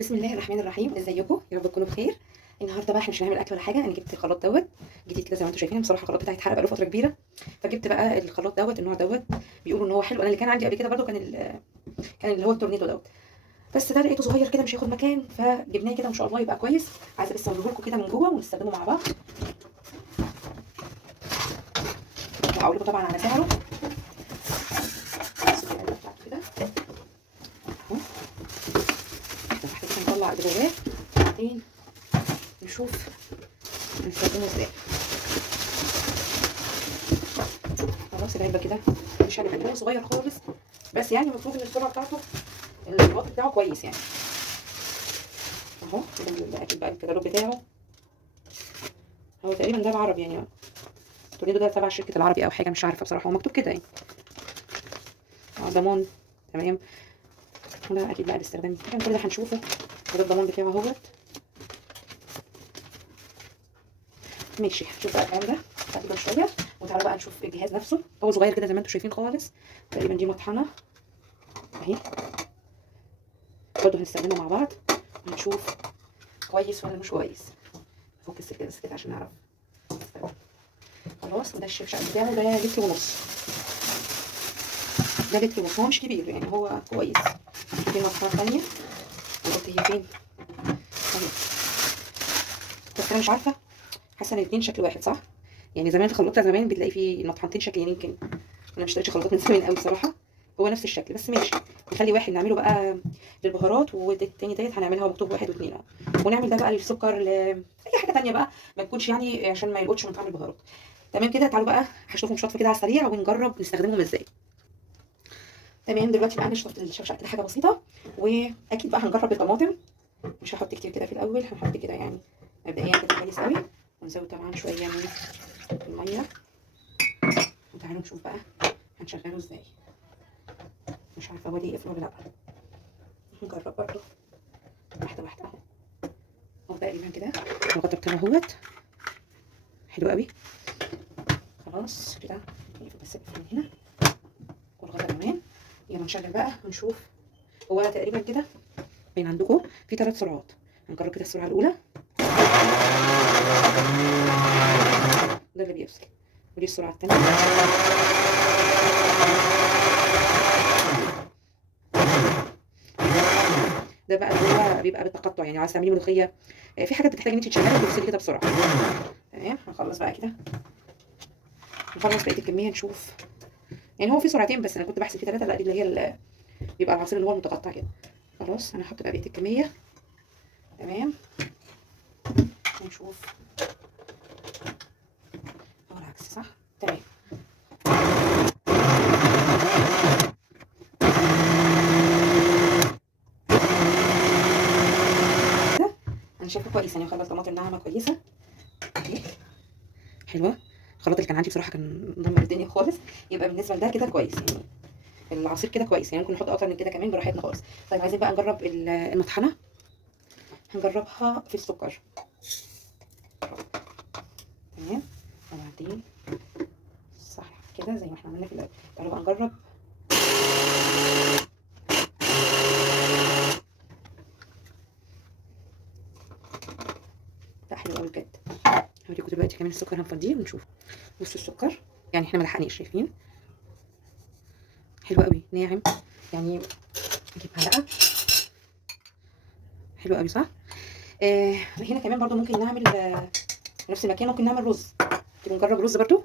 بسم الله الرحمن الرحيم. ازيكم؟ يا رب تكونوا بخير. النهارده بقى احنا مش هنعمل اكل ولا حاجه. انا جبت الخلاط جديد كده زي ما انتم شايفين. بصراحه الخلاط بتاعي اتحرق بقاله فتره كبيره، فجبت بقى الخلاط النوع بيقولوا ان هو حلو. انا اللي كان عندي قبل كده برده كان اللي هو التورنيدو بس ده لقيته صغير كده مش هياخد مكان، فجبناه كده ما شاء الله يبقى كويس. عايزه بس اوريه لكم كده من جوه ونستخدمه مع بعض. وهقول لكم طبعا على سعره. بصوا العلبه بتاعته كده اهو. واحده واحده كده نطلع اللي جواه وبعدين نشوف هنستخدمه ازاي. خلاص العلبه كده مش هنبقى صغير خالص، بس يعني المفروض ان السرعه بتاعته الوقت بتاعه كويس يعني اهو. ده اكيد بقى الكتالوج بتاعه هو تقريبا ده العربي يعني. توريدو ده تبع شركه العربي او حاجه، مش عارفه بصراحه، هو مكتوب كده يعني ضمان. تمام. وده اكيد بقى الاستخدام كل ده هنشوفه. وده الضمان بتاعه اهوت. ماشي هنشوف بقى الكلام ده بعد كده شويه. وتعالوا بقى نشوف الجهاز نفسه. هو صغير كده زي ما انتم شايفين خالص. تقريبا دي مطحنه اهي، برضه هنستخدمه مع بعض ونشوف كويس ولا مش كويس. نفك السلك بس كده عشان نعرف. خلاص. وده الشفشق بتاعه ده لتر ونص. ده لتر ونص، هو مش كبير يعني، هو كويس. في مطحنه ثانيه انا قلت هي فين اهي، بس انا مش عارفه، حاسه ان الاثنين شكل واحد صح يعني. زمان الخلاط بتاع زمان بتلاقي فيه المطحنتين شكلين، يمكن انا ما اشتريتش خلاطات من زمان قوي بصراحه. هو نفس الشكل بس ماشي. نخلي واحد نعمله بقى للبهارات، والتاني ديت هنعملها مكتوب واحد واثنين اهو. ونعمل ده بقى للسكر اي حاجه تانيه بقى ما تكونش يعني عشان ما يلقطش من طعم البهارات. تمام كده. تعالوا بقى هشوفهم شطف كده على السريع ونجرب نستخدمهم ازاي. تمام. دلوقتي بقى نشطف الشفشق كده حاجه بسيطه، واكيد بقى هنجرب الطماطم. مش هحط كتير كده في الاول، هنحط كده يعني مبدئيا كده كويس قوي. ونزود طبعا شويه من الميه. وتعالوا نشوف بقى هنشغله ازاي. مش عارفه هو ليه يقفل ولا لا. نجرب برضه واحده واحده اهو. هو تقريبا كده الغطا بتاعه اهوت حلو قوي. خلاص كده نقفل بس من هنا والغطا كمان. يلا نشغل بقى ونشوف. هو تقريبا كده باين عندكم في 3 سرعات. هنجرب كده السرعه الاولى، ده اللي بيفصل. ودي السرعه الثانيه. ده بقى اللي هو بيبقى بالتقطع يعني، عايز تعملي ملوخيه في حاجات بتحتاج ان انت تشغلي وتفصلي كده بسرعه. تمام. هنخلص بقى كده، نخلص بقيه الكميه نشوف. يعني هو في سرعتين بس انا كنت بحسب في 3. لا دي اللي هي بيبقى العصير اللي هو المتقطع كده. خلاص انا هحط بقى بقيه الكميه. تمام. ونشوف هو العكس صح. تمام. انا شايفه كويس يعني، خلى الطماطم ناعمه كويسه اهي حلوه. الخلاط اللي كان عندي بصراحه كان مدمر الدنيا خالص. يبقى بالنسبه لده كده كويس يعني، العصير كده كويس يعني. ممكن نحط اكتر من كده كمان براحتنا خالص. طيب عايزين بقى نجرب المطحنه. هنجربها في السكر. تمام. وبعدين صح كده زي ما احنا عملنا في الاول. تعالوا بقى نجرب. لا حلو قوي بجد. هوريكم دلوقتي كمان السكر هنفضيه ونشوف. بصوا السكر يعني احنا ما لحقناش، شايفين حلو قوي ناعم يعني. نجيب معلقه. حلو قوي صح. هنا كمان برضو ممكن نعمل في نفس المكان ممكن نعمل رز. تيجي نجرب رز برضو.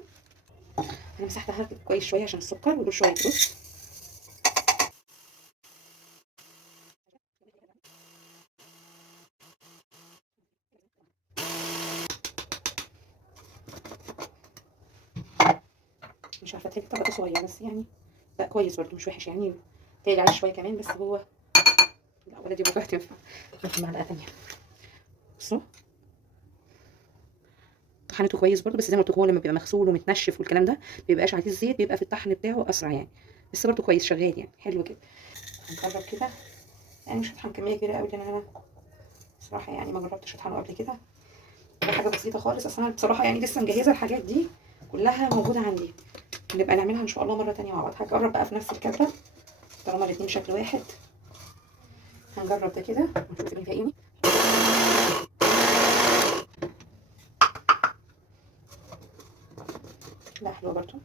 انا مسحتها كويس شويه عشان السكر، ودول شويه رز. مش عارفه تلاقي طبقه صغيره بس يعني لا كويس برضو مش وحش يعني. تقلي عليه شويه كمان بس هو لا ولا دي بقى تنفع. نحط معلقه ثانيه. بصوا طحنته كويس برضو، بس زي ما قلت هو لما بيبقى مغسول ومتنشف والكلام ده مبيبقاش عليه الزيت، بيبقى في الطحن بتاعه اسرع يعني. بس برضو كويس شغال يعني حلو كده. هنجرب كده يعني. مش هطحن كميه كبيره قوي لان انا بصراحه يعني ما جربتش اطحنه قبل كده. ده حاجه بسيطه خالص اصلا. انا بصراحه يعني لسه مجهزه الحاجات دي كلها موجوده عندي. نبقى نعملها ان شاء الله مره تانية مع بعض. هجرب بقى في نفس الكبه طالما الاتنين شكل واحد. هنجرب ده كده ونشوف اللي فيها ايه. لا حلوه برضو.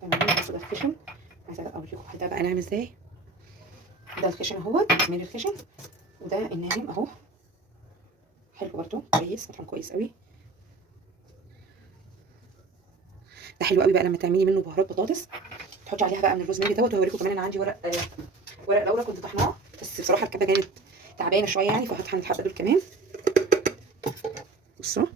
تمام بس ده الخشن. عايزه بقى اوريكم ده بقى نعمل ازاي. ده الخشن اهو، تسمير الخشن، وده الناعم اهو. حلو برضو كويس، مطعم كويس قوي. ده حلو قوي بقى لما تعملي منه بهارات بطاطس، تحطي عليها بقى من الروزماري دوت. وهوريكم كمان انا عندي ورق لورا كنت طحناه، بس بصراحه الكبه كانت تعبانه شويه يعني، فهطحن الحبه دول كمان. بصوا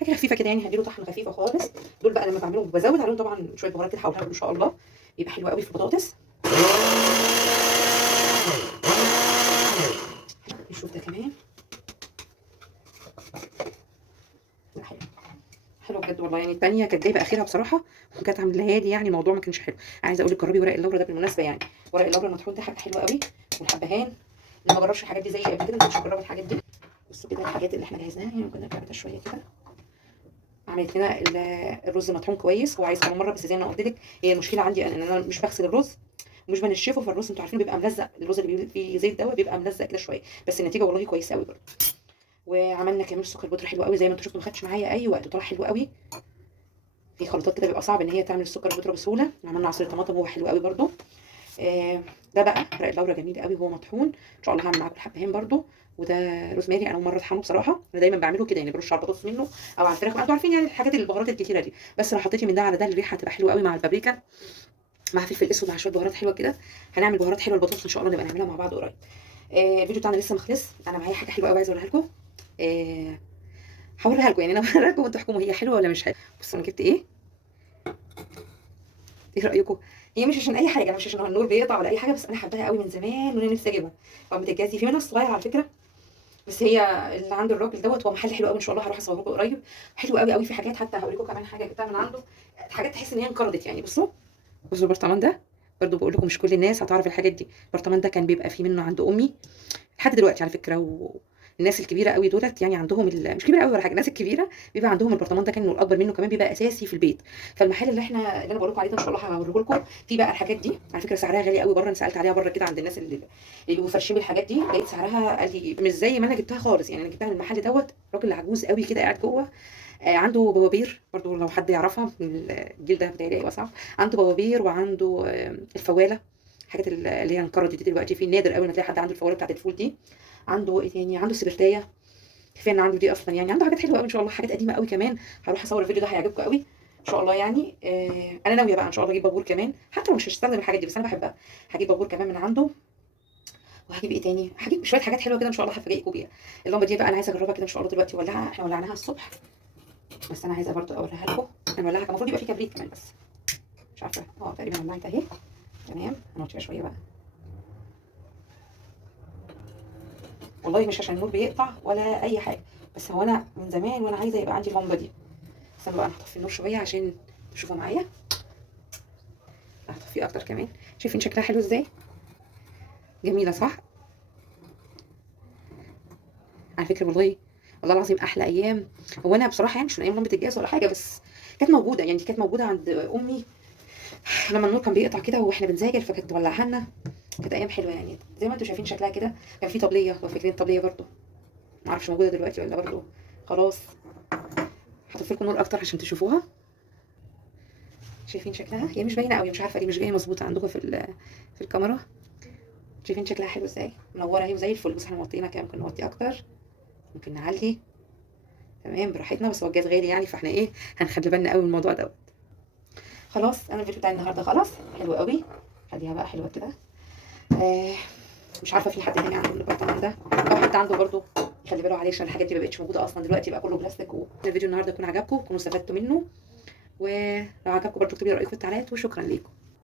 حاجه خفيفه كده يعني، هديله طحنه خفيفه خالص. دول بقى لما بعملهم بزود عليهم طبعا شويه بهارات كده هقولها لكم ان شاء الله، بيبقى حلو قوي في البطاطس. نشوف ده كمان. ده حلو، حلو بجد والله. يعني الثانيه كانت جايبه اخرها بصراحه، وكانت عاملاها لي يعني الموضوع ما كانش حلو. عايزه اقول لك جربي ورق اللورا ده بالمناسبه يعني. ورق اللورا المطحون ده حاجه حلوه قوي، والحبهان اللي ما جربش الحاجات دي زي قبل كده مش هجرب الحاجات دي. بصوا كده الحاجات اللي احنا جهزناها يعني، ممكن نرجع ده شويه كده. عملت لنا الرز مطحون كويس، هو عايز كمان مره، بس زي ما قلت لك هي المشكله عندي ان انا مش بغسل الرز ومش بنشفه، فالرز انتوا عارفين بيبقى ملزق، الرز اللي فيه زيت دوت بيبقى ملزق كده شويه، بس النتيجه والله كويسه قوي برده. وعملنا كمان السكر بودره حلو قوي زي ما انتوا شفتوا، ما خدش معايا اي وقت وطلع حلو قوي. في خلطات كده بيبقى صعب ان هي تعمل السكر البودره بسهوله. عملنا عصير طماطم هو حلو قوي برده. ده بقى ورق اللورا جميل قوي وهو مطحون. ان شاء الله هعمل معاكم الحبهان برده. وده روزماري انا اول مره اطحنه بصراحه، انا دايما بعمله كده يعني، برش على البطاطس منه او على الفراخ، انتوا عارفين يعني الحاجات البهارات الكتيره دي. بس لو حطيتي من ده على ده الريحه هتبقى حلوه قوي مع البابريكا، مع فلفل اسود، مع شويه بهارات حلوه كده. هنعمل بهارات حلوه البطاطس ان شاء الله، نبقى نعملها مع بعض قريب. الفيديو بتاعنا لسه ما خلص، انا معايا حاجه حلوه قوي عايزه اوريها لكم. هوريها لكم يعني، انا بوريها لكم وانتوا احكموا هي حلوه ولا مش حلوه. بصوا انا جبت ايه رايكم؟ هي مش عشان اي حاجه، انا مش عشان النور بيقطع ولا اي حاجه، بس انا حباها قوي من زمان وانا نفسي اجيبها. او بتتجازي في منها الصغير على فكره، بس هي اللي عند الراجل دوت هو محل حلو قوي ان شاء الله، هروح اصوره لكم قريب. حلو قوي قوي في حاجات، حتى هوريكم كمان حاجه جبتها من عنده، حاجات تحس ان هي انقرضت يعني. بصوا البرطمان ده برضو بقول لكم مش كل الناس هتعرف الحاجات دي. البرطمان ده كان بيبقى فيه منه عند امي لحد دلوقتي على فكره، والناس الكبيره قوي دولت يعني عندهم مش كبيره قوي ولا حاجه، الناس الكبيره بيبقى عندهم البرطمان ده كان، والاكبر منه كمان بيبقى اساسي في البيت. فالمحل اللي انا بقول لكم عليه ده ان شاء الله هوريه لكم. في بقى الحاجات دي على فكره سعرها غالي قوي بره، انا سالت عليها بره كده عند الناس اللي بيبقوا فرشين الحاجات دي، لقيت سعرها قال لي مش زي ما انا جبتها خالص يعني. انا جبتها من المحل دوت، راجل عجوز قوي كده قاعد جوه، عنده بوابير برضو لو حد يعرفها من الجيل ده بتاعي واسع. عنده بوابير وعنده الفواله، الحاجات اللي هي انقرضت دي دلوقتي، في نادر قوي ان تلاقي حد عنده الفواله بتاعت الفول دي. عنده ايه تاني؟ عنده سبرتايه، كفايه ان عنده دي اصلا يعني. عنده حاجات حلوه قوي ان شاء الله، حاجات قديمه قوي كمان. هروح اصور الفيديو ده هيعجبكم قوي ان شاء الله يعني. انا ناويه بقى ان شاء الله اجيب بابور كمان، حتى لو مش هستخدم الحاجات دي بس انا بحبها. هجيب بابور كمان من عنده. وهجيب ايه تاني؟ هجيب شويه حاجات حلوه كده ان شاء الله هفاجئكم بيها. اللمبه دي بقى انا عايزه اجربها كده ان شاء الله دلوقتي، ولعها، احنا ولعناها الصبح، بس انا عايزه برضو اوريها لكم. انا ولعها، كان المفروض يبقى في كبريت كمان بس مش عارفه. تقريبا ولعت اهي. تمام هنقعد شويه بقى. والله مش عشان النور بيقطع ولا اي حاجه، بس هو انا من زمان وانا عايزه يبقى عندي اللمبه دي. استنوا بقى نطفي النور شويه عشان تشوفوا معايا. هطفيه اكتر كمان. شايفين شكلها حلو ازاي؟ جميله صح؟ على فكره والله، والله العظيم احلى ايام. هو انا بصراحه يعني مش من ايام لمبه الجاز ولا حاجه، بس كانت موجوده يعني، كانت موجوده عند امي لما النور كان بيقطع كده واحنا بنذاكر، فكانت تولعها لنا. كانت ايام حلوه يعني، زي ما انتم شايفين شكلها كده. كان في طبليه، لو فاكرين الطبليه برضو، ما اعرفش موجوده دلوقتي ولا برضو خلاص. هطفي لكم نور اكتر عشان تشوفوها. شايفين شكلها؟ هي مش باينه قوي، مش عارفه ليه مش جايه مظبوطه عندكم في الكاميرا. شايفين شكلها حلو ازاي؟ منوره اهي وزي الفل. بس احنا موطينا كده، ممكن نوطي اكتر، ممكن نعلي. تمام براحتنا، بس هو الجاز غالي يعني، فاحنا ايه هنخلي بالنا قوي من الموضوع دوت. خلاص انا الفيديو بتاعي النهارده خلاص، حلو قوي. خليها بقى حلوه كده. آه مش عارفه في حد تاني عنده البرطمان ده او حد عنده برضو يخلي باله عليه، عشان الحاجات دي ما بقتش موجوده اصلا دلوقتي، بقى كله بلاستيك. الفيديو النهارده يكون عجبكم، تكونوا استفدتوا منه، ولو عجبكم برضو اكتبوا لي رايكم في التعليقات، وشكرا ليكم.